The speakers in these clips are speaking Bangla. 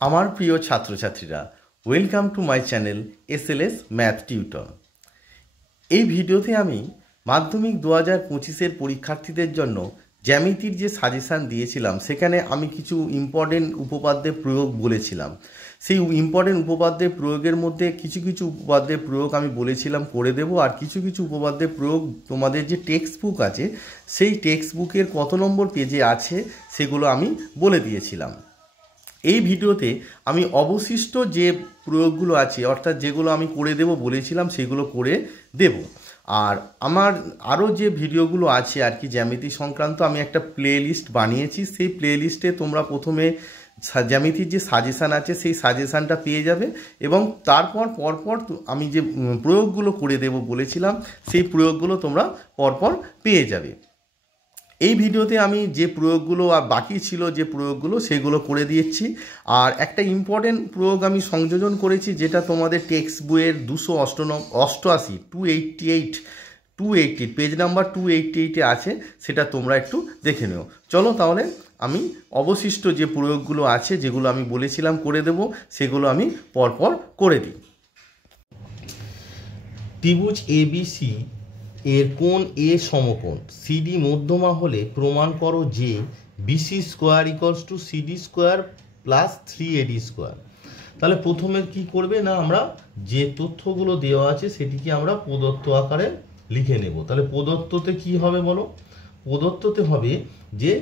আমার প্রিয় ছাত্রছাত্রীরা, welcome to my channel SLS math tutor. এই ভিডিওতে আমি মাধ্যমিক 2025-এর পরীক্ষার্থীদের জন্য জ্যামিতির যে সাজেশান দিয়েছিলাম, সেখানে আমি কিছু ইম্পর্টেন্ট উপপাদ্যের প্রয়োগ বলেছিলাম। সেই ইম্পর্টেন্ট উপপাদ্যের প্রয়োগের মধ্যে কিছু কিছু উপপাদ্যের প্রয়োগ আমি বলেছিলাম করে দেব, আর কিছু কিছু উপপাদ্যের প্রয়োগ তোমাদের যে টেক্সট বুক আছে সেই টেক্সট বুকের কত নম্বর পেজে আছে সেগুলো আমি বলে দিয়েছিলাম। এই ভিডিওতে আমি অবশিষ্ট যে প্রয়োগগুলো আছে, অর্থাৎ যেগুলো আমি করে দেব বলেছিলাম সেগুলো করে দেব। আর আমার আরও যে ভিডিওগুলো আছে আর কি জ্যামিতি সংক্রান্ত, আমি একটা প্লে লিস্ট বানিয়েছি। সেই প্লে লিস্টে তোমরা প্রথমে জ্যামিতির যে সাজেশান আছে সেই সাজেশানটা পেয়ে যাবে, এবং তারপর পরপর আমি যে প্রয়োগগুলো করে দেব বলেছিলাম সেই প্রয়োগগুলো তোমরা পরপর পেয়ে যাবে। এই ভিডিওতে আমি যে প্রয়োগগুলো আর বাকি ছিল যে প্রয়োগগুলো সেগুলো করে দিয়েছি। আর একটা ইম্পর্টেন্ট প্রয়োগ আমি সংযোজন করেছি, যেটা তোমাদের টেক্সট বইয়ের 288 পেজ নাম্বার 288-এ আছে, সেটা তোমরা একটু দেখে নিও। চলো তাহলে আমি অবশিষ্ট যে প্রয়োগগুলো আছে যেগুলো আমি বলেছিলাম করে দেব সেগুলো আমি পরপর করে দিই। ত্রিভুজ ABC এর কোণ এ সমকোণ CD মধ্যমা হলে প্রমাণ করো যে BC square equals two CD square plus 3AD square. তাহলে প্রথমে কি করবে না, আমরা যে তথ্যগুলো দেওয়া আছে সেটিকে আমরা প্রদত্ত আকারে লিখে নেব। তাহলে প্রদত্ততে কি হবে বলো? প্রদত্ততে হবে যে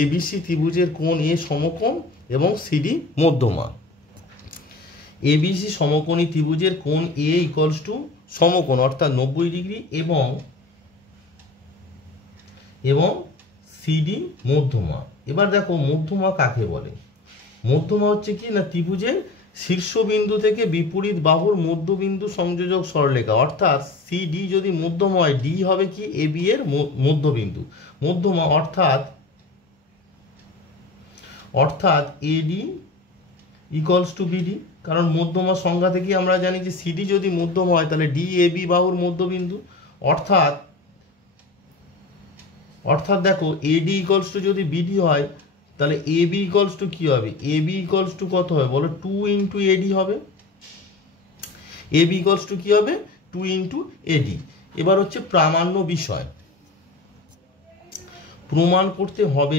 ABC ত্রিভুজের কোণ এ সমকোণ এবং CD মধ্যমা। ABC সমকোণী ত্রিভুজের কোণ এ ইকুয়ালস টু সমকোণ অর্থাৎ 90 ডিগ্রি এবং CD মধ্যমা। এবার দেখো মধ্যমা কাকে বলে? মধ্যমা হচ্ছে কি না, ত্রিভুজের শীর্ষবিন্দু থেকে বিপরীত বাহুর মধ্যবিন্দু সংযোজক সরলরেখা, অর্থাৎ CD যদি মধ্যমা হয়, D হবে কি AB এর মধ্যবিন্দু। মধ্যমা অর্থাৎ AD ইকুয়ালস টু BD, কারণ মধ্যমা সংজ্ঞা থেকে আমরা জানি যে CD যদি মধ্যমা হয় তাহলে DAB বাহুর মধ্যবিন্দু। অর্থাৎ দেখো AD ইকুয়ালস টু যদি BD হয় তাহলে AB ইকুয়ালস টু কি হবে? AB ইকুয়ালস টু কত হবে বলো? 2 ইন্টু AD হবে। AB ইকুয়ালস টু কি হবে? 2 ইন্টু AD। এবার হচ্ছে প্রামাণ্য বিষয়। প্রমাণ করতে হবে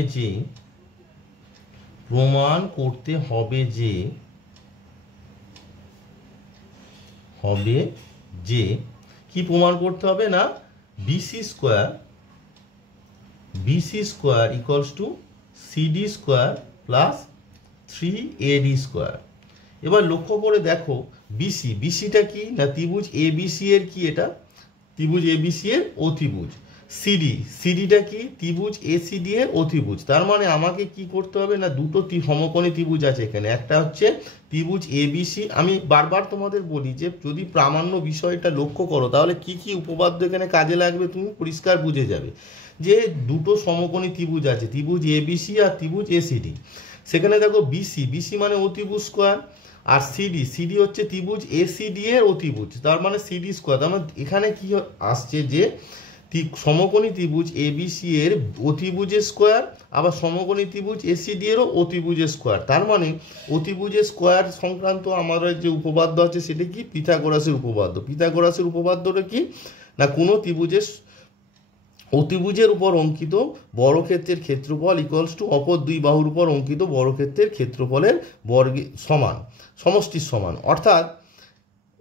যে কি প্রমাণ করতে হবে না, BC square equals two CD square plus 3AD square. এবার লক্ষ্য করে দেখো BCটা কি না, ত্রিভুজ ABC এর কি, এটা ত্রিভুজ ABC এর অতিভুজ। CDটা কি, ত্রিভুজ ACD এর অতিভুজ। তার মানে আমাকে কি করতে হবে না, দুটো সমকোণী ত্রিভুজ আছে এখানে, একটা হচ্ছে ত্রিভুজ ABC। আমি বারবার তোমাদের বলি যে যদি প্রামাণ্য বিষয়টা লক্ষ্য করো তাহলে কি কি উপপাদ্য এখানে কাজে লাগবে তুমি পরিষ্কার বুঝে যাবে। যে দুটো সমকোণী ত্রিভুজ আছে, ত্রিভুজ ABC আর ত্রিভুজ ACD। সেখানে দেখো BC মানে অতিভুজ স্কোয়ার, আর CD হচ্ছে ত্রিভুজ ACD এর অতিভুজ, তার মানে CD স্কোয়ার। তার মানে এখানে কি আসছে যে সমকোণী ত্রিভুজ ABC এর অতিভুজের স্কোয়ার, আবার সমকোণী ত্রিভুজ ACD এরও অতিভুজের স্কোয়ার। তার মানে অতিভুজের স্কোয়ার সংক্রান্ত আমাদের যে উপপাদ্য আছে সেটা কি, পিথাগোরাসের উপপাদ্য। পিথাগোরাসের উপপাদ্যটা কি না, কোনো ত্রিভুজের অতিভুজের উপর অঙ্কিত বর্গক্ষেত্রের ক্ষেত্রফল ইকুয়ালস টু অপর দুই বাহুর উপর অঙ্কিত বর্গক্ষেত্রের ক্ষেত্রফলের সমষ্টির সমান, অর্থাৎ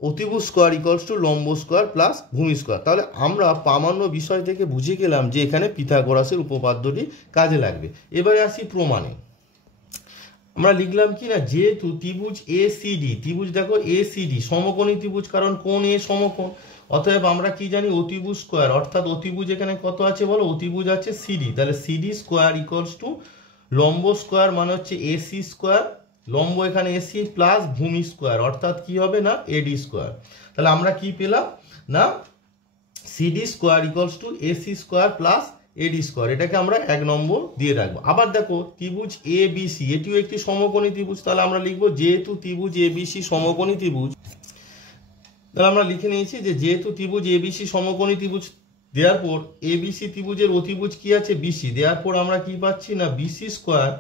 অতিভুজ স্কোয়ার ইকুয়ালস টু লম্ব স্কোয়ার প্লাস ভূমি স্কোয়ার। তাহলে আমরা প্রামাণ্য বিষয় থেকে বুঝে গেলাম যে এখানে পিথাগোরাসের উপপাদ্যটি কাজে লাগবে। এবারে আসি প্রমাণে। আমরা লিখলাম কি না, যেহেতু ত্রিভুজ ACD, ত্রিভুজ দেখো ACD সমকোণী ত্রিভুজ, কারণ কোণ এ সমকোণ, অতএব আমরা কি জানি অতিভুজ স্কোয়ার, অর্থাৎ অতিভুজ এখানে কত আছে বলো? অতিভুজ আছে CD, তাহলে CD স্কোয়ার ইকুয়ালস টু লম্ব স্কোয়ার মানে হচ্ছে AC স্কোয়ার, লম্ব এখানে AC প্লাস ভূমি স্কোয়ার, অর্থাৎ কি হবে না AD স্কোয়ার। তাহলে আমরা কি পেলাম না, CD square equals two AC square plus AD square. এটাকে আমরা 1 নম্বর দিয়ে রাখবো। আবার দেখো ত্রিভুজ ABC এটিও একটি সমকোণী ত্রিভুজ, তাহলে আমরা লিখবো যেহেতু ত্রিভুজ ABC সমকোণী ত্রিভুজ, তাহলে আমরা লিখে নিয়েছি যে যেহেতু ত্রিভুজ ABC সমকোণী ত্রিভুজ, দেওয়ার পর ABC ত্রিভুজের অতিভুজ কি আছে? BC, দেওয়ার পর আমরা কি পাচ্ছি না BC স্কোয়ার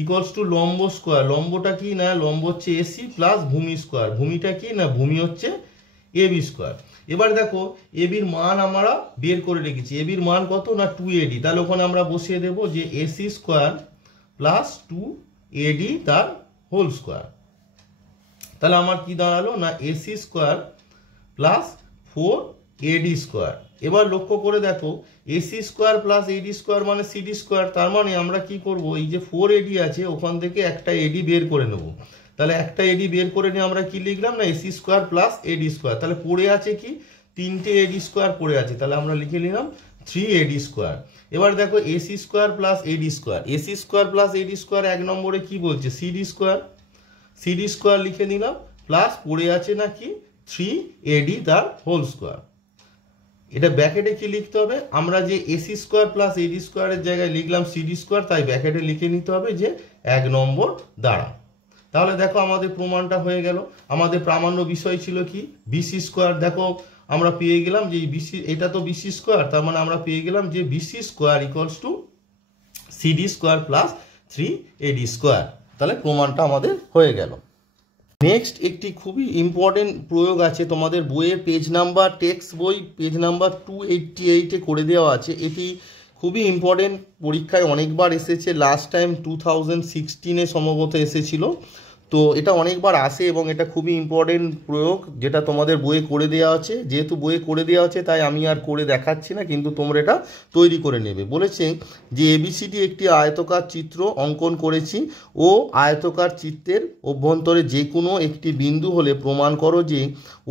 ইকুয়ালস টু লম্ব স্কোয়ার, লম্বটা কি না লম্ব হচ্ছে এসি প্লাস ভূমি স্কোয়ার, ভূমিটা কি না ভূমি হচ্ছে এবি স্কোয়ার। এবার দেখো এবির মান আমরা বের করে রেখেছি, এবির মান কত না 2AD, তাহলে ওখানে আমরা বসিয়ে দেবো যে এসি স্কোয়ার প্লাস 2AD তার হোল স্কোয়ার। তাহলে আমার কি দাঁড়ালো না AC square plus 4AD square. এবার লক্ষ্য করে দেখো এসি স্কোয়ার প্লাস এডি স্কোয়ার মানে সিডি স্কোয়ার, তার মানে আমরা কি করব এই যে 4AD আছে ওখান থেকে একটা এডি বের করে নেব। তাহলে একটা এডি বের করে নিয়ে আমরা কি লিখলাম না এসি স্কোয়ার প্লাস এডি স্কোয়ার। তাহলে পড়ে আছে কি 3টে এডি স্কোয়ার পড়ে আছে, তাহলে আমরা লিখে নিলাম 3AD স্কোয়ার। এবার দেখো এসি স্কোয়ার প্লাস এডি স্কোয়ার, এসি স্কোয়ার প্লাস এডি স্কোয়ার 1 নম্বরে কি বলছে সিডি স্কোয়ার, সিডি স্কোয়ার লিখে নিলাম প্লাস পড়ে আছে নাকি 3AD তার হোল স্কোয়ার। এটা ব্র্যাকেটে কি লিখতে হবে, আমরা যে এসি স্কোয়ার প্লাস এডি স্কোয়ারের জায়গায় লিখলাম সিডি স্কোয়ার, তাই ব্র্যাকেটে লিখে নিতে হবে যে 1 নম্বর দ্বারা। তাহলে দেখো আমাদের প্রমাণটা হয়ে গেল। আমাদের প্রামাণ্য বিষয় ছিল কি বিসি স্কোয়ার, দেখো আমরা পেয়ে গেলাম যে বিসি, এটা তো বিসি স্কোয়ার, তার মানে আমরা পেয়ে গেলাম যে BC square equals to CD square plus 3AD square. তাহলে প্রমাণটা আমাদের হয়ে গেল। নেক্সট একটি খুবই ইম্পর্টেন্ট প্রয়োগ আছে তোমাদের বইয়ের পেজ নাম্বার, টেক্সট বই পেজ নাম্বার 288-এ করে দেওয়া আছে। এটি খুবই ইম্পর্টেন্ট, পরীক্ষায় অনেকবার এসেছে, লাস্ট টাইম 2016-এ সম্ভবত এসেছিল, তো এটা অনেকবার আসে এবং এটা খুবই ইম্পর্টেন্ট প্রয়োগ যেটা তোমাদের বইয়ে করে দেওয়া আছে। যেহেতু বইয়ে করে দেওয়া আছে তাই আমি আর করে দেখাচ্ছি না, কিন্তু তোমরা এটা তৈরি করে নেবে। বলেছে যে এবিসিডি একটি আয়তকার চিত্র অঙ্কন করেছি ও আয়তকার চিত্রের অভ্যন্তরে যে কোনো একটি বিন্দু হলে প্রমাণ করো যে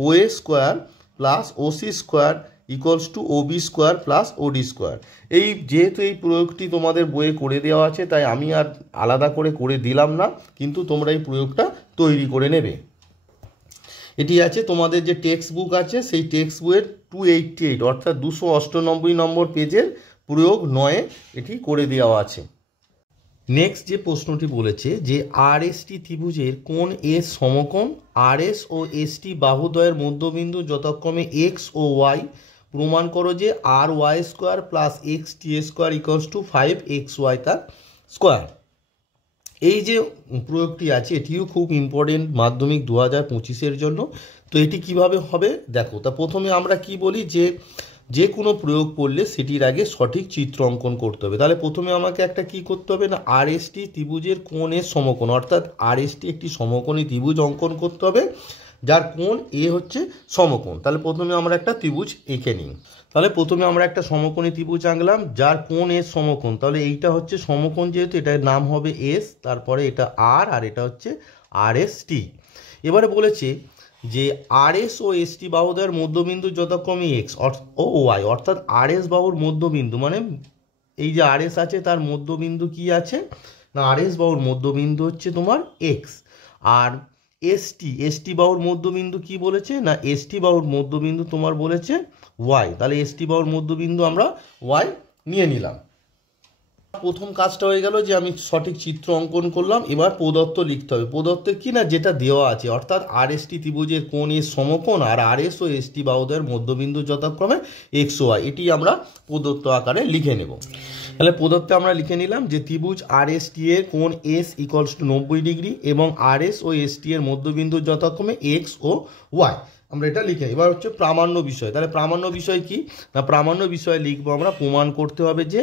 OA square plus OC square equals two Obi square plus ওডি স্কোয়ার। এই যেহেতু এই প্রয়োগটি তোমাদের বইয়ে করে দেওয়া আছে তাই আমি আর আলাদা করে দিলাম না, কিন্তু তোমরা এই প্রয়োগটা তৈরি করে নেবে। এটি আছে তোমাদের যে টেক্সট বুক আছে সেই টেক্সট বইয়ের 288 অর্থাৎ 298 নম্বর পেজের প্রয়োগ 9-এ এটি করে দেওয়া আছে। নেক্সট যে প্রশ্নটি বলেছে যে আরএসটি ত্রিভুজের কোণ এস সমকোণ, আরএস ও এসটি বাহুদ্বয়ের মধ্যবিন্দু যথাক্রমে এক্স ও ওয়াই, প্রমাণ করো যে R Y square plus X T square equals to 5XY তার স্কোয়ার। এই যে প্রয়োগটি আছে এটিও খুব ইম্পর্টেন্ট মাধ্যমিক 2025-এর জন্য। তো এটি কিভাবে হবে দেখো, তা প্রথমে আমরা কি বলি যে কোনো প্রয়োগ করলে সেটির আগে সঠিক চিত্র অঙ্কন করতে হবে। তাহলে প্রথমে আমাকে একটা কি করতে হবে না আরএসটি ত্রিভুজের কোণের সমকোণ, অর্থাৎ আরএসটি একটি সমকোণী ত্রিভুজ অঙ্কন করতে হবে যার কোণ এ হচ্ছে সমকোণ। তাহলে প্রথমে আমরা একটা ত্রিভুজ এঁকে নিই। তাহলে প্রথমে আমরা একটা সমকোণী ত্রিভুজ আঁকলাম যার কোণ এস সমকোণ, তাহলে এইটা হচ্ছে সমকোণ যেহেতু এটার নাম হবে এস, তারপরে এটা আর এটা হচ্ছে আরএসটি। এবারে বলেছে যে আরএস ও এসটি বাহুদ্বয়ের মধ্যবিন্দু যথাক্রমে এক্স ও ওয়াই, অর্থাৎ আরএস বাহুর মধ্যবিন্দু মানে এই যে আরএস আছে তার মধ্যবিন্দু কি আছে না আরএস বাহুর মধ্যবিন্দু হচ্ছে তোমার এক্স, আর এসটি বাহুর মধ্যবিন্দু কি বলেছে না এসটি বাহুর মধ্যবিন্দু তোমার বলেছে ওয়াই। তাহলে এসটি বাহুর মধ্যবিন্দু আমরা ওয়াই নিয়ে নিলাম। প্রথম কাজটা হয়ে গেল যে আমি সঠিক চিত্র অঙ্কন করলাম। এবার প্রদত্ত লিখতে হবে, প্রদত্ত কি না যেটা দেওয়া আছে, অর্থাৎ আরএসটি ত্রিভুজের কোণ এর সমকোণ আর আরএস ও এসটি বাহুদ্বয়ের মধ্যবিন্দু যথাক্রমে এক্স ও ওয়াই, এটি আমরা প্রদত্ত আকারে লিখে নেব। তাহলে প্রদত্তে আমরা লিখে নিলাম যে ত্রিভুজ আরএসটি এর কোণ এস ইকুয়ালস টু 90 ডিগ্রি এবং আরএস ও এসটি এর মধ্যবিন্দু যথাক্রমে এক্স ও ওয়াই, আমরা এটা লিখে। এবার হচ্ছে প্রামাণ্য বিষয়। তাহলে প্রামাণ্য বিষয় কি না প্রামাণ্য বিষয় লিখবো আমরা প্রমাণ করতে হবে যে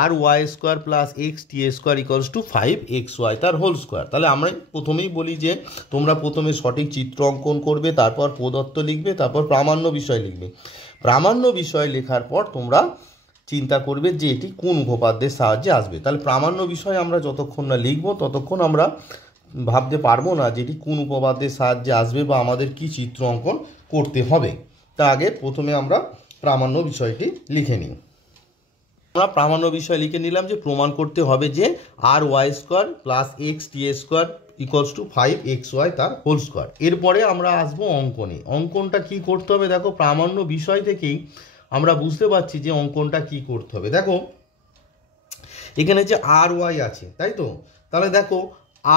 R Y square plus X T square equals to 5XY তার হোল স্কোয়ার। তাহলে আমরা প্রথমেই বলি যে তোমরা প্রথমে সঠিক চিত্র অঙ্কন করবে, তারপর প্রদত্ত লিখবে, তারপর প্রামাণ্য বিষয় লিখবে। প্রামাণ্য বিষয় লেখার পর তোমরা চিন্তা করবে যে এটি কোন উপপাদ্যের সাহায্যে আসবে। তাহলে প্রামাণ্য বিষয় আমরা যতক্ষণ না লিখবো ততক্ষণ আমরা ভাবতে পারবো না যেটি কোন উপপাদ্যের সাহায্যে আসবে বা আমাদের কি চিত্র অঙ্কন করতে হবে। তা আগে প্রথমে আমরা প্রামাণ্য বিষয়টি লিখে নিই। আমরা প্রামাণ্য বিষয় লিখে নিলাম যে প্রমাণ করতে হবে যে R Y square plus X T square equals to 5XY তার হোল স্কোয়ার। এরপরে আমরা আসবো অঙ্কনে। অঙ্কনটা কি করতে হবে দেখো, প্রামাণ্য বিষয় থেকেই আমরা বুঝতে পারছি যে অঙ্কনটা কি করতে হবে। দেখো এখানে যে আর ওয়াই আছে তাই তো, তাহলে দেখো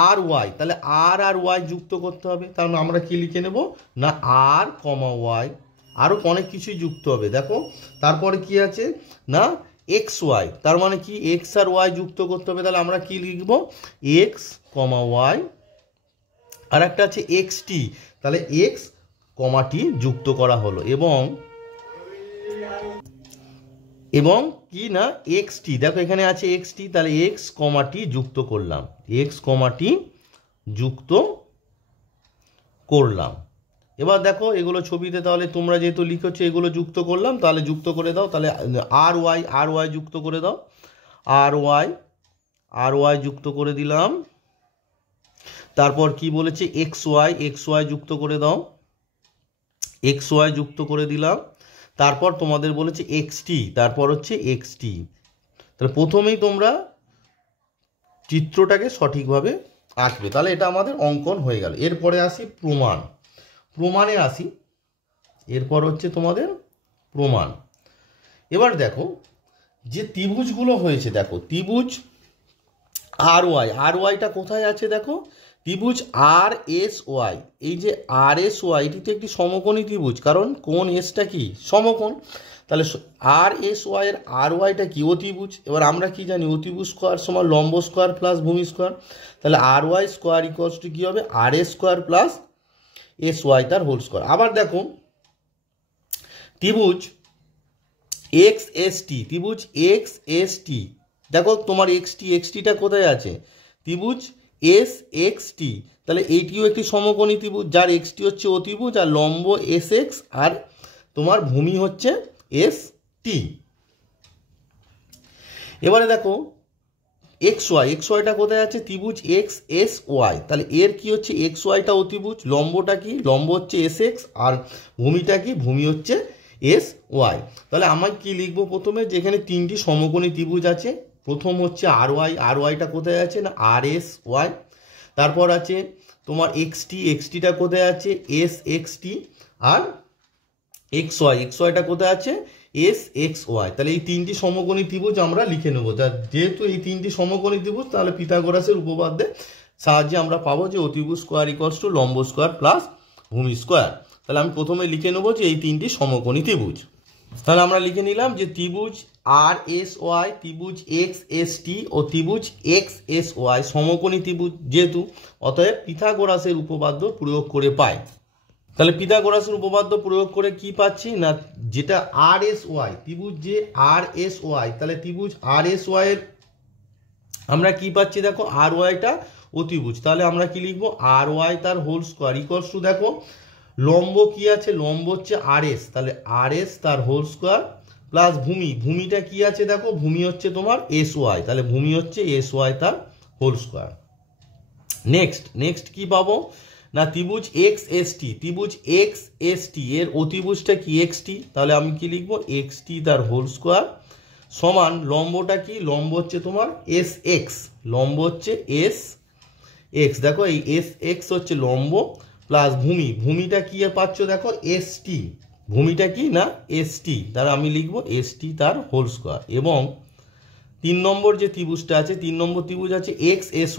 আর ওয়াই, তাহলে আর ওয়াই যুক্ত করতে হবে। তাহলে আমরা কি লিখে নেব না আর কমা ওয়াই, আরও অনেক কিছুই যুক্ত হবে। দেখো তারপরে কি আছে না এক্স ওয়াই, তার মানে কি এক্স আর ওয়াই যুক্ত করতে হবে, তাহলে আমরা কি লিখবো এক্স কমা ওয়াই, আর একটা আছে এক্স টি, তাহলে এক্স কমা টি যুক্ত করা হলো, এবং কি না এক্স টি, দেখো এখানে আছে এক্স টি, তাহলে এক্স কমা টি যুক্ত করলাম, এক্স কমা টি যুক্ত করলাম। এবার দেখো এগুলো ছবিতে, তাহলে তোমরা যেহেতু লিখেছো এগুলো যুক্ত করলাম, তাহলে যুক্ত করে দাও, তাহলে আর ওয়াই যুক্ত করে দাও, আর ওয়াই যুক্ত করে দিলাম। তারপর কি বলেছে এক্স ওয়াই যুক্ত করে দাও, এক্স ওয়াই যুক্ত করে দিলাম। তারপর তোমাদের বলেছে এক্স টি, তারপর হচ্ছে এক্স টি। তাহলে প্রথমেই তোমরা চিত্রটাকে সঠিকভাবে আঁকবে, তাহলে এটা আমাদের অঙ্কন হয়ে গেল। এরপরে আসি প্রমাণে আসি, এরপর হচ্ছে তোমাদের প্রমাণ। এবার দেখো যে ত্রিভুজগুলো হয়েছে, দেখো ত্রিভুজ আর ওয়াইটা কোথায় আছে, দেখো ত্রিভুজ আর এস ওয়াই, এই যে আর এস ওয়াই এটি তো একটি সমকোণী ত্রিভুজ, কারণ কোণ এসটা কি সমকোণ, তাহলে আর এস ওয়াই এর আর ওয়াইটা কি অতিভুজ। এবার আমরা কি জানি অতিভুজ স্কোয়ার সমান লম্ব স্কোয়ার প্লাস ভূমি স্কোয়ার, তাহলে R Y square equals to কী হবে R S square plus S Y তার হোল স্কোয়ার। আবার দেখো ত্রিভুজ এক্স এস টি, দেখো তোমার এক্সটিটা কোথায় আছে, ত্রিভুজ এস এক্স টি, তাহলে এইটিও একটি সমকোণী ত্রিভুজ, যার এক্সটি হচ্ছে অতিভুজ আর লম্ব এস এক্স আর তোমার ভূমি হচ্ছে এস টি। এবারে দেখো এক্স ওয়াইটা কোথায় আছে, ত্রিভুজ এক্স এস ওয়াই, তাহলে এর কি হচ্ছে এক্স ওয়াইটা অতিভুজ, লম্বটা কি লম্ব হচ্ছে এস এক্স আর ভূমিটা কি ভূমি হচ্ছে এস ওয়াই। তাহলে আমায় কি লিখবো প্রথমে, যেখানে তিনটি সমকোণী ত্রিভুজ আছে, প্রথম হচ্ছে আর ওয়াইটা কোথায় আছে না আর এস ওয়াই, তারপর আছে তোমার এক্সটিটা কোথায় আছে এস এক্স টি, আর এক্স ওয়াইটা কোথায় আছে এস এক্স ওয়াই। তাহলে এই তিনটি সমকোণী ত্রিভুজ আমরা লিখে নেবো, যেহেতু এই তিনটি সমকোণী ত্রিভুজ, তাহলে পিথাগোরাসের উপপাদ্যের সাহায্যে আমরা পাবো যে অতিভুজ স্কোয়ার ইকুয়ালস টু লম্ব স্কোয়ার প্লাস ভূমি স্কোয়ার। তাহলে আমি প্রথমে লিখে নেবো যে এই তিনটি সমকোণী ত্রিভুজ। তাহলে আমরা লিখে নিলাম যে ত্রিভুজ আর এস ওয়াই, ত্রিভুজ এক্স এস টি ও ত্রিভুজ এক্স এস ওয়াই সমকোণী ত্রিভুজ, যেহেতু অতএব পিথাগোরাসের উপপাদ্য প্রয়োগ করে পাই। তাহলে পিথাগোরাসের উপপাদ্য প্রয়োগ করে কি পাচ্ছি না, যেটা আর এস ওয়াই ত্রিভুজ যে আর এস ওয়াই, তাহলে ত্রিভুজ আর এস ওয়াই এর আমরা কি পাচ্ছি, দেখো আর ওয়াইটা অতিভুজ, তাহলে আমরা কি লিখবো আর ওয়াই তার হোল স্কোয়ার ইকুয়ালস টু, দেখো লম্ব কি আছে লম্ব হচ্ছে আর এস, তাহলে আর এস তার হোল স্কোয়ার প্লাস ভূমিটা কি আছে, দেখো ভূমি হচ্ছে তোমার এস ওয়াই, তাহলে ভূমি হচ্ছে এস ওয়াই তার হোল স্কোয়ার। নেক্সট কি পাবো না ত্রিভুজ এক্স এস টি এর অতিভুজটা কি এক্স টি, তাহলে আমি কি লিখবো এক্স টি তার হোল স্কোয়ার সমান লম্বটা কি লম্ব হচ্ছে তোমার এস এক্স, দেখো এই এস এক্স হচ্ছে লম্ব প্লাস ভূমিটা কি পাচ্ছ, দেখো এস টি, ভূমিটা কি না এস টি, তাহলে আমি লিখবো এস টি তার হোল স্কোয়ার। এবং 3 নম্বর যে ত্রিভুজটা আছে, 3 নম্বর ত্রিভুজ আছে এক্স এস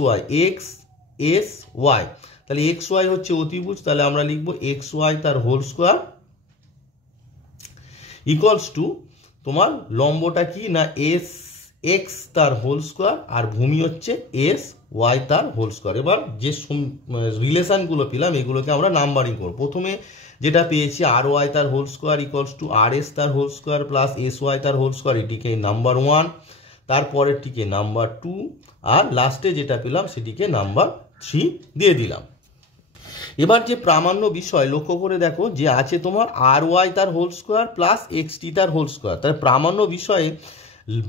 ওয়াই, তাহলে এক্স ওয়াই হচ্ছে অতিভুজ, তাহলে আমরা লিখবো এক্স ওয়াই তার হোল স্কোয়ার ইকুয়ালস টু তোমার লম্বটা কি না এস এক্স তার হোল স্কোয়ার আর ভূমি হচ্ছে এস ওয়াই তার হোল স্কোয়ার। এবার যে রিলেশনগুলো পেলাম এগুলোকে আমরা নাম্বারিং করব। প্রথমে যেটা পেয়েছি আর ওয়াই তার whole square equals to R S তার whole square plus S Y তার হোল স্কোয়ার, এটিকে নাম্বার 1, তারপরেরটিকে নাম্বার 2, আর লাস্টে যেটা পেলাম সেটিকে নাম্বার 3 দিয়ে দিলাম। এবার যে প্রামাণ্য বিষয় লক্ষ্য করে দেখো যে আছে তোমার আর ওয়াই তার হোল স্কোয়ার প্লাস এক্স টি তার হোল স্কোয়ার, তাহলে প্রামাণ্য বিষয়ে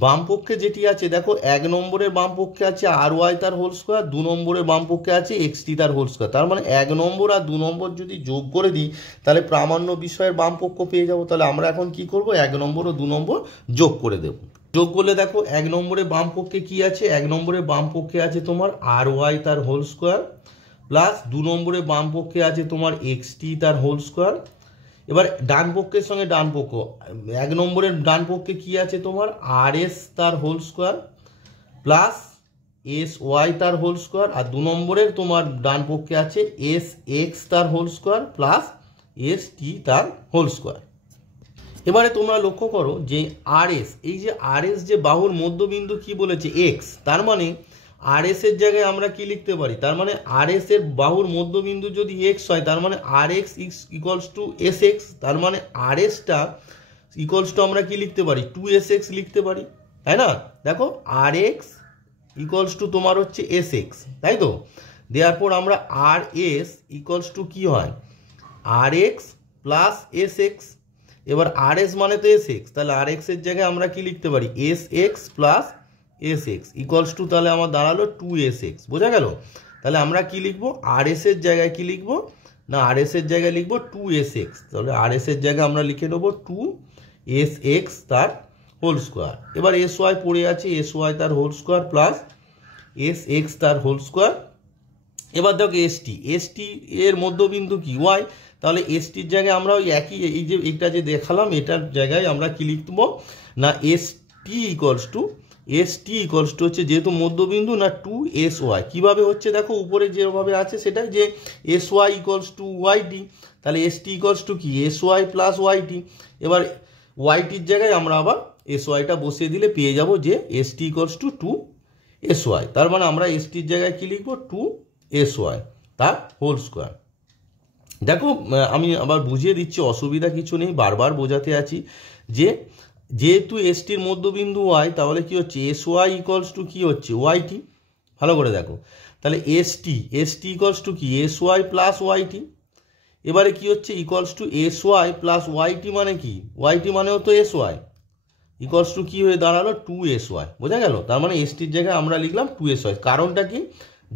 বাম পক্ষে যেটি আছে, দেখো 1 নম্বরের বাম পক্ষে আছে আর ওয়াই তার হোল স্কোয়ার, 2 নম্বরের বাম পক্ষে আছে এক্স টি তার হোল স্কোয়ার, তার মানে 1 নম্বর আর 2 নম্বর যদি যোগ করে দিই তাহলে প্রামাণ্য বিষয়ের বাম পক্ষ পেয়ে যাবো। তাহলে আমরা এখন কি করব, 1 নম্বর ও 2 নম্বর যোগ করে দেব। যোগ করলে দেখো 1 নম্বরের বাম পক্ষে কি আছে, 1 নম্বরের বাম পক্ষে আছে তোমার আর ওয়াই তার হোল স্কোয়ার প্লাস 2 নম্বরের বাম পক্ষে আছে তোমার এক্স টি তার হোল স্কোয়ার। এবার ডান পক্ষের সঙ্গে ডান পক্ষ, 1 নম্বরের ডান পক্ষে কি আছে তোমার আর এস তার whole square plus S Y তার হোল স্কোয়ার, আর 2 নম্বরের তোমার ডান পক্ষে আছে এস এক্স তার whole square plus S T তার হোল স্কোয়ার। এবারে তোমরা লক্ষ্য করো যে আরএস, এই যে আরএস যে বাহুর মধ্যবিন্দু কি বলেছে এক্স, তার মানে আরএস এর জায়গায় আমরা কি লিখতে পারি, তার মানে আরএস এর বাহুর মধ্যবিন্দু যদি এক্স হয় তার মানে R X equals to S X, তার মানে আরএসটা ইকুয়ালস টু আমরা কি লিখতে পারি 2sx লিখতে পারি, তাই না? দেখো আর এক্স ইকুয়ালস টু তোমার হচ্ছে এস এক্স, তাই তো? দেয়ারপর আমরা আর এস ইকুয়ালস টু কি হয় আর এক্স প্লাস এস এক্স। এবার আর এস মানে তো এস এক্স, তাহলে আর এক্স এর জায়গায় আমরা কি লিখতে পারি S x plus S x equals two, তাহলে আমার দাঁড়ালো 2sx। বোঝা গেল? তাহলে আমরা কি লিখবো আর এস এর জায়গায় কি লিখবো না, আর এস এর জায়গায় লিখবো 2sx। তাহলে আর এস এর জায়গায় আমরা লিখে নেবো 2sx তার হোল স্কোয়ার। এবার এস ওয়াই পড়ে আছে, এস ওয়াই তার whole square plus S X তার হোল স্কোয়ার। এবার দেখো এসটি এর মধ্যবিন্দু কি ওয়াই, তাহলে এসটির জায়গায় আমরা ওই একই এই যে এটা যে দেখালাম এটার জায়গায় আমরা কি লিখবো না এসটি ইকুয়ালস টু হচ্ছে যেহেতু মধ্যবিন্দু না 2sy। কিভাবে হচ্ছে দেখো উপরে যেভাবে আছে সেটাই যে sy ইকুয়ালস টু ওয়াইটি, তাহলে এসটি ইকুয়ালস টু কি sy প্লাস ওয়াইটি। এবার ওয়াইটির জায়গায় আমরা আবার syটা বসিয়ে দিলে পেয়ে যাব যে এসটি ইকুয়ালস টু 2sy, তার মানে আমরা এসটির জায়গায় কি লিখবো 2sy তার হোল স্কোয়ার। দেখো আমি আবার বুঝিয়ে দিচ্ছি, অসুবিধা কিছু নেই, বারবার বোঝাতে আছি যে যেহেতু এসটির মধ্যবিন্দু ওয়াই তাহলে কি হচ্ছে এস ওয়াই ইকুয়ালস টু কি হচ্ছে ওয়াইটি। ভালো করে দেখো, তাহলে এসটি ইকুয়ালস টু কি এস ওয়াই প্লাস ওয়াইটি। এবারে কি হচ্ছে equals to S Y plus YT মানে কি ওয়াইটি মানেও তো এস ওয়াই ইকুয়ালস টু কি হয়ে দাঁড়ালো 2sy। বোঝা গেল? তার মানে এসটির জায়গায় আমরা লিখলাম 2sy। কারণটা কি,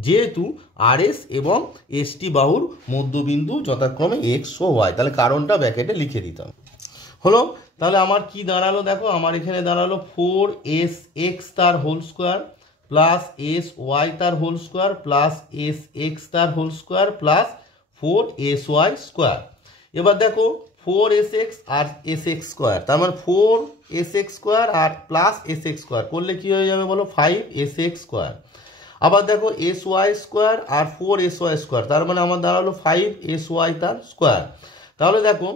যেহেতু আরএস এবং এসটি বাহুর মধ্যবিন্দু যথাক্রমে এক্স ও ওয়াই, তাহলে কারণটা ব্র্যাকেটে লিখে দিতাম। হলো, তাহলে আমার কি দাঁড়ালো দেখো, আমার এখানে দাঁড়ালো 4sx তার whole square plus S Y তার whole square plus S X তার whole square plus 4sy square. এবার দেখো 4sx আর sx স্কোয়ার, তার মানে 4sx স্কোয়ার আর প্লাস sx স্কোয়ার করলে কি হয়ে যাবে বলো 5sx স্কোয়ার। আবার দেখো sy স্কোয়ার আর 4sy স্কোয়ার, তার মানে আমার দাঁড়ালো 5sy তার স্কোয়ার। তাহলে দেখো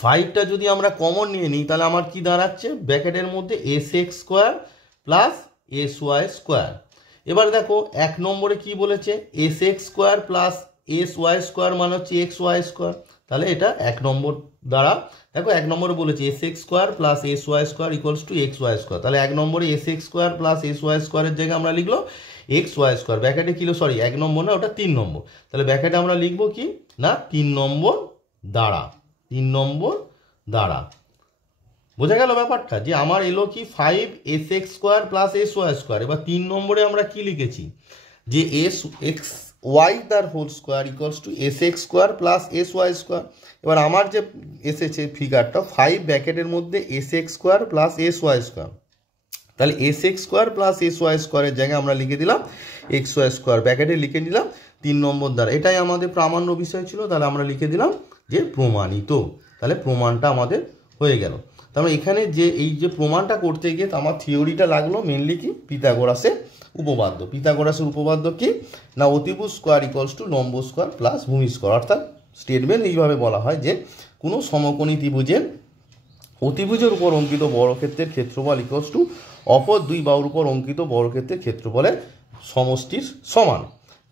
5টা যদি আমরা কমন নিয়ে নিই তাহলে আমার কি দাঁড়াচ্ছে ব্র্যাকেটের মধ্যে sx square plus sy square. এবার দেখো 1 নম্বরে কি বলেছে sx square plus sy square মানে হচ্ছে xy স্কোয়ার, তাহলে এটা 1 নম্বর দ্বারা দেখো 1 নম্বরে বলেছে sx square plus sy square equals two xy square, তাহলে 1 নম্বরে sx স্কোয়ার প্লাস sy স্কোয়ারের জায়গায় আমরা লিখলো xy স্কোয়ার, ব্র্যাকেটে কিলো সরি 1 নম্বর না ওটা 3 নম্বর, তাহলে ব্র্যাকেটে আমরা লিখবো কি না 3 নম্বর দ্বারা। বোঝা গেল ব্যাপারটা যে আমার এলো কি 5sx square plus sy square. এবার 3 নম্বরে আমরা কি লিখেছি যে sxy তার whole square equals to sx square plus sy square. এবার আমার যে এসেছে ফিগারটা 5 ব্র্যাকেটের মধ্যে sx square plus sy square, তাহলে sx স্কোয়ার প্লাস sy স্কোয়ারের জায়গায় আমরা লিখে দিলাম xy স্কোয়ার, ব্র্যাকেটে লিখে দিলাম 3 নম্বর দ্বারা। এটাই আমাদের প্রামাণ্য বিষয় ছিল, তাহলে আমরা লিখে দিলাম যে প্রমাণিত, তাহলে প্রমাণটা আমাদের হয়ে গেল। তাহলে এখানে যে এই যে প্রমাণটা করতে গিয়ে আমার থিওরিটা লাগলো মেনলি কি পিথাগোরাসের উপপাদ্য। পিথাগোরাসের উপপাদ্য কি না অতিভুজ স্কোয়ার ইকুয়ালস টু লম্ব স্কোয়ার প্লাস ভূমি স্কোয়ার, অর্থাৎ স্টেটমেন্ট এইভাবে বলা হয় যে কোনো সমকোণী ত্রিভুজের অতিভুজের উপর অঙ্কিত বর্গক্ষেত্রের ক্ষেত্রফল ইকুয়ালস টু অপর দুই বাহুর উপর অঙ্কিত বর্গক্ষেত্রের ক্ষেত্রফলের সমষ্টির সমান।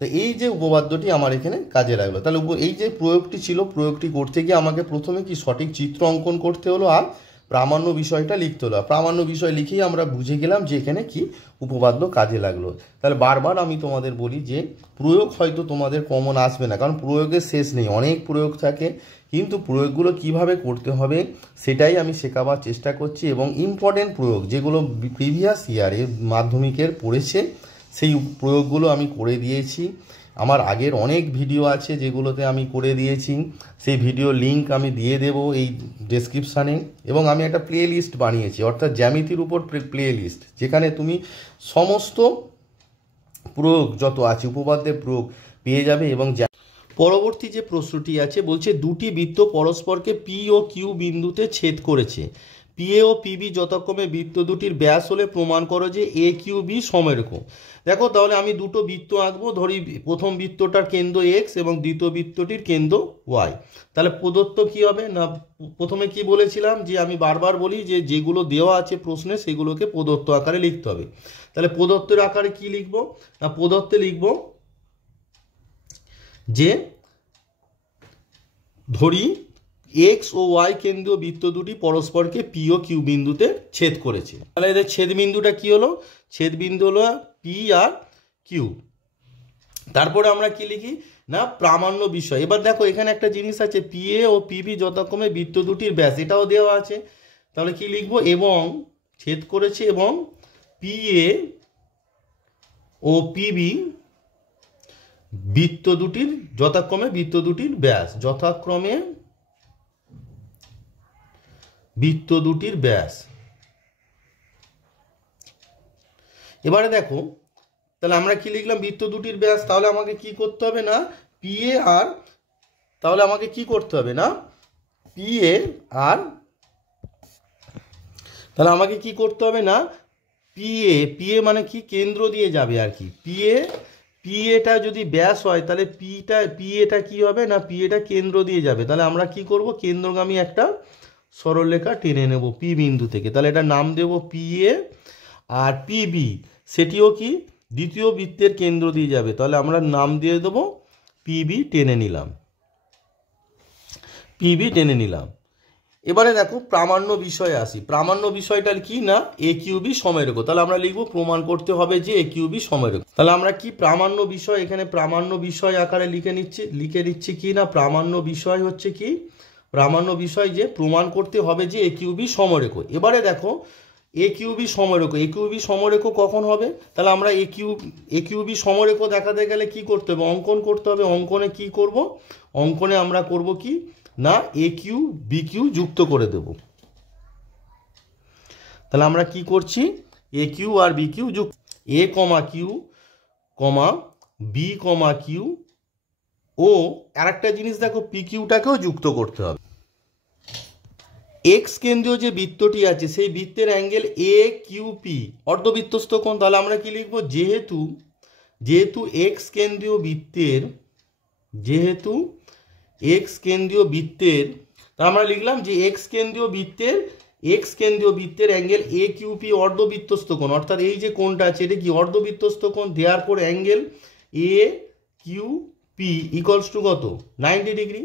তো এই যে উপপাদ্যটি আমার এখানে কাজে লাগলো। তাহলে এই যে প্রয়োগটি ছিল, প্রয়োগটি করতে গিয়ে আমাকে প্রথমে কি সঠিক চিত্র অঙ্কন করতে হলো আর প্রামাণ্য বিষয়টা লিখতে হলো। প্রামাণ্য বিষয় লিখেই আমরা বুঝে গেলাম যে এখানে কি উপপাদ্য কাজে লাগলো। তাহলে বারবার আমি তোমাদের বলি যে প্রয়োগ হয়তো তোমাদের কমন আসবে না, কারণ প্রয়োগের শেষ নেই, অনেক প্রয়োগ থাকে, কিন্তু প্রয়োগগুলো কিভাবে করতে হবে সেটাই আমি শেখাবার চেষ্টা করছি। এবং ইম্পর্টেন্ট প্রয়োগ যেগুলো প্রিভিয়াস ইয়ারে মাধ্যমিকের পড়েছে সেই প্রয়োগগুলো আমি করে দিয়েছি। আমার আগের অনেক ভিডিও আছে যেগুলোতে আমি করে দিয়েছি, সেই ভিডিও লিঙ্ক আমি দিয়ে দেব এই ডেসক্রিপশানে। এবং আমি একটা প্লে লিস্ট বানিয়েছি, অর্থাৎ জ্যামিতির উপর প্লে লিস্ট, যেখানে তুমি সমস্ত প্রয়োগ যত আছে উপপাদ্যের প্রয়োগ পেয়ে যাবে। এবং পরবর্তী যে প্রশ্নটি আছে বলছে দুটি বৃত্ত পরস্পরকে পি ও কিউ বিন্দুতে ছেদ করেছে, পিএ ও পিবি যথাক্রমে বৃত্ত দুটির ব্যাস হলে প্রমাণ করো যে এ কিউ বি সমরেখ। দেখো তাহলে আমি দুটো বৃত্ত আঁকবো, ধরি প্রথম বৃত্তটার কেন্দ্র এক্স এবং দ্বিতীয় বৃত্তটির কেন্দ্র ওয়াই। তাহলে প্রদত্ত কি হবে না, প্রথমে কি বলেছিলাম যে আমি বারবার বলি যে যেগুলো দেওয়া আছে প্রশ্নে সেগুলোকে প্রদত্ত আকারে লিখতে হবে। তাহলে প্রদত্তের আকারে কি লিখবো না, প্রদত্তে লিখবো যে ধরি এক্স ও ওয়াই কেন্দ্রীয় বৃত্ত দুটি পরস্পরকে পি ও কিউ বিন্দুতে ছেদ করেছে। তাহলে এদের ছেদ বিন্দুটা কি হলো, ছেদ বিন্দু হলো পি আর কিউ। তারপরে আমরা কি লিখি না প্রামাণ্য বিষয়। এবার দেখো এখানে একটা জিনিস আছে, পি এ ও পিবি যথাক্রমে বৃত্ত দুটির ব্যাস, এটাও দেওয়া আছে। তাহলে কি লিখবো, এবং ছেদ করেছে এবং পি এ ও পিবি বৃত্ত দুটির যথাক্রমে বৃত্ত দুটির ব্যাস, যথাক্রমে বৃত্ত দুটির ব্যাস। এবারে দেখো তাহলে আমরা কি লিখলাম, বৃত্ত দুটির ব্যাস। তাহলে আমাকে কি করতে হবে না পি এ আর, তাহলে আমাকে কি করতে হবে না পি এ আর, তাহলে আমাকে কি করতে হবে না পি এ মানে কি কেন্দ্র দিয়ে যাবে আর কি। পি এটা যদি ব্যাস হয় তাহলে পি এটা কি হবে না পি এটা কেন্দ্র দিয়ে যাবে। তাহলে আমরা কি করব, কেন্দ্রগামী একটা সরলরেখা টেনে নেব পি বিন্দু থেকে। তাহলে এটা নাম দেব পি এ, আর পিবি সেটিও কি দ্বিতীয় বৃত্তের কেন্দ্র দিয়ে যাবে। তাহলে আমরা নাম দিয়ে দেবো পিবি, টেনে নিলাম, পিবি টেনে নিলাম। এবারে দেখো প্রামাণ্য বিষয়ে আসি। প্রামাণ্য বিষয়টার কি না এ কিউবি সমরেখ। তাহলে আমরা লিখবো প্রমাণ করতে হবে যে এ কিউবি সমরেখ। তাহলে আমরা কি প্রামাণ্য বিষয়, এখানে প্রামাণ্য বিষয় আকারে লিখে নিচ্ছি কি না প্রামাণ্য বিষয় হচ্ছে কি, প্রামাণ্য বিষয় যে প্রমাণ করতে হবে যে এ কিউবি সমরেখ। এবারে দেখো এ কিউবি সমরেখ, এ কিউবি সমরেখ কখন হবে, তাহলে আমরা এ কিউবি সমরেখ দেখাতে গেলে কি করতে হবে, অঙ্কন করতে হবে। অঙ্কনে কি করব, অঙ্কনে আমরা করব কি না এ কিউ বি কিউ যুক্ত করে দেব। তাহলে আমরা কি করছি, এ কিউ আর বি কিউ যুক্ত, এ কমা কিউ কমা বি কমা কিউ ও আরেকটা জিনিস দেখো পি কিউটাকেও যুক্ত করতে হবে। এক্স কেন্দ্রীয় যে বৃত্তটি আছে সেই বৃত্তের অ্যাঙ্গেল এ কিউ পি অর্ধবৃত্তস্থ কোণ। তাহলে আমরা কি লিখবো, যেহেতু এক্স কেন্দ্রীয় বৃত্তের, যেহেতু এক্স কেন্দ্রীয় বৃত্তের, তা আমরা লিখলাম যে এক্স কেন্দ্রীয় বৃত্তের অ্যাঙ্গেল এ কিউ পি অর্ধবৃত্তস্থ কোণ, অর্থাৎ এই যে কোণটা আছে এটা কি অর্ধবৃত্তস্থ কোণ। দেওয়ার পর angle A Q P equals to কত 90 ডিগ্রি।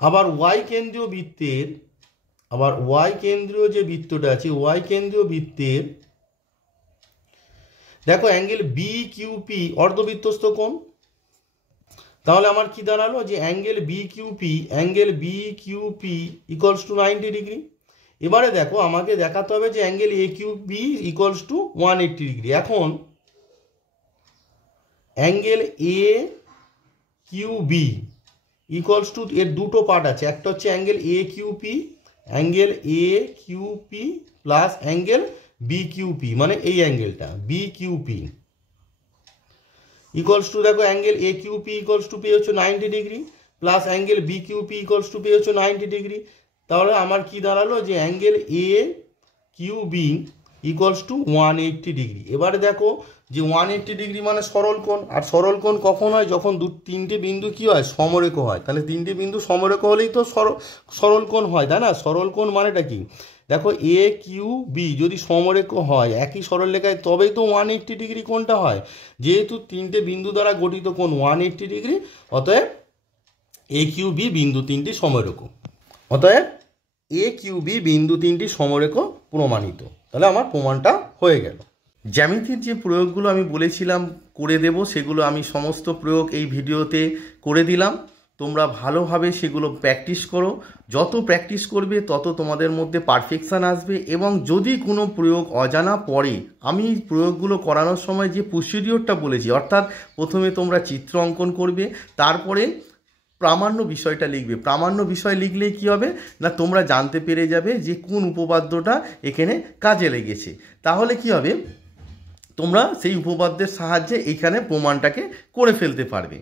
আবার ওয়াই কেন্দ্রীয় বৃত্তের, আবার ওয়াই কেন্দ্রীয় যে বৃত্তটা আছে ওয়াই কেন্দ্রীয় বৃত্তের দেখো অ্যাঙ্গেল বি কিউ পি অর্ধবৃত্তস্থ কোণ। তাহলে আমার কি দাঁড়ালো যে angle B Q P equals to 90 degree. এবারে দেখো আমাকে দেখাতে হবে যে angle A Q B equals to 180 degree. এখন angle A Q B equals to, এর দুটো পার্ট আছে, একটা হচ্ছে angle A Q P plus angle B Q P, মানে এই অ্যাঙ্গেলটা B Q P equals to দেখো angle A Q P equals to পেয়ে হচ্ছে 90 degree plus angle B Q P equals to পেয়ে হচ্ছে 90 ডিগ্রি। তাহলে আমার কি দাঁড়ালো যে angle A Q B equals to 180 degree. এবারে দেখো যে 180 ডিগ্রি মানে সরল কোণ, আর সরল কোণ কখন হয়, যখন তিনটে বিন্দু কি হয় সমরেখ হয়। তাহলে তিনটে বিন্দু সমরেখ হলেই তো সরল কোণ হয়, তাই না। সরল কোণ মানেটা কি, দেখো এ কিউ বি যদি সমরেখ হয় একই সরলরেখায় তবেই তো 180 ডিগ্রি কোণটা হয়। যেহেতু তিনটে বিন্দু দ্বারা গঠিত কোণ 180 ডিগ্রি, অতএব এ কিউ বি বিন্দু তিনটি সমরেখ, অতএব এ কিউ বি বিন্দু তিনটি সমরেখ প্রমাণিত। তাহলে আমার প্রমাণটা হয়ে গেল। জ্যামিতির যে প্রয়োগগুলো আমি বলেছিলাম করে দেব সেগুলো আমি সমস্ত প্রয়োগ এই ভিডিওতে করে দিলাম। তোমরা ভালোভাবে সেগুলো প্র্যাকটিস করো। যত প্র্যাকটিস করবে তত তোমাদের মধ্যে পারফেকশান আসবে। এবং যদি কোনো প্রয়োগ অজানা পড়ে, আমি প্রয়োগগুলো করানোর সময় যে প্রসিডিওরটা বলেছি, অর্থাৎ প্রথমে তোমরা চিত্র অঙ্কন করবে, তারপরে প্রামাণ্য বিষয়টা লিখবে। প্রামাণ্য বিষয় লিখলেই কি হবে না তোমরা জানতে পেরে যাবে যে কোন উপপাদ্যটা এখানে কাজে লেগেছে। তাহলে কি হবে, তোমরা সেই উপপাদ্যের সাহায্যে এইখানে প্রমাণটাকে করে ফেলতে পারবে।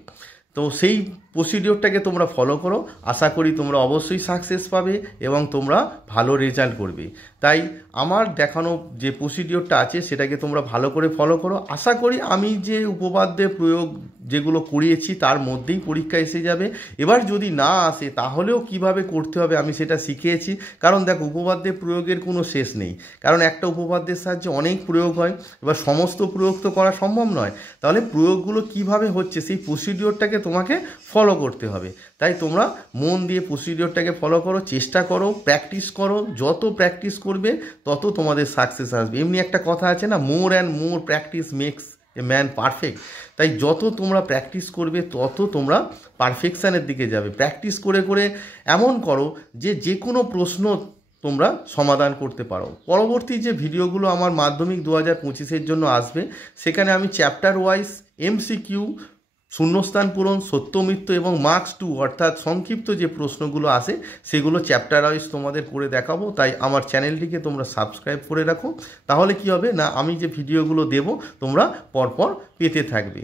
তো সেই প্রসিডিওরটাকে তোমরা ফলো করো, আশা করি তোমরা অবশ্যই সাকসেস পাবে এবং তোমরা ভালো রেজাল্ট করবে। তাই আমার দেখানো যে প্রসিডিওরটা আছে সেটাকে তোমরা ভালো করে ফলো করো। আশা করি আমি যে উপপাদ্যের প্রয়োগ যেগুলো করিয়েছি তার মধ্যেই পরীক্ষা এসে যাবে। এবার যদি না আসে তাহলেও কিভাবে করতে হবে আমি সেটা শিখিয়েছি। কারণ দেখো, উপপাদ্যের প্রয়োগের কোনো শেষ নেই, কারণ একটা উপপাদ্যের সাহায্যে অনেক প্রয়োগ হয়। এবার সমস্ত প্রয়োগ তো করা সম্ভব নয়, তাহলে প্রয়োগগুলো কিভাবে হচ্ছে সেই প্রসিডিওরটাকে তোমাকে ফলো করতে হবে। তাই তোমরা মন দিয়ে প্রসিডিওরটাকে ফলো করো, চেষ্টা করো, প্র্যাকটিস করো। যত প্র্যাকটিস করবে তত তোমাদের সাকসেস আসবে। এমনি একটা কথা আছে না, more and more practice makes a man perfect. তাই যত তোমরা প্র্যাকটিস করবে তত তোমরা পারফেকশানের দিকে যাবে। প্র্যাকটিস করে করে এমন করো যে যে কোনো প্রশ্ন তোমরা সমাধান করতে পারো। পরবর্তী যে ভিডিওগুলো আমার মাধ্যমিক 2025-এর জন্য আসবে, সেখানে আমি চ্যাপ্টার ওয়াইজ এমসিকিউ, শূন্যস্থান পূরণ, সত্য মিথ্য এবং মার্কস 2 অর্থাৎ সংক্ষিপ্ত যে প্রশ্নগুলো আসে সেগুলো চ্যাপ্টার ওয়াইজ তোমাদের করে দেখাবো। তাই আমার চ্যানেলটিকে তোমরা সাবস্ক্রাইব করে রাখো, তাহলে কি হবে না, আমি যে ভিডিওগুলো দেব তোমরা পরপর পেতে থাকবে।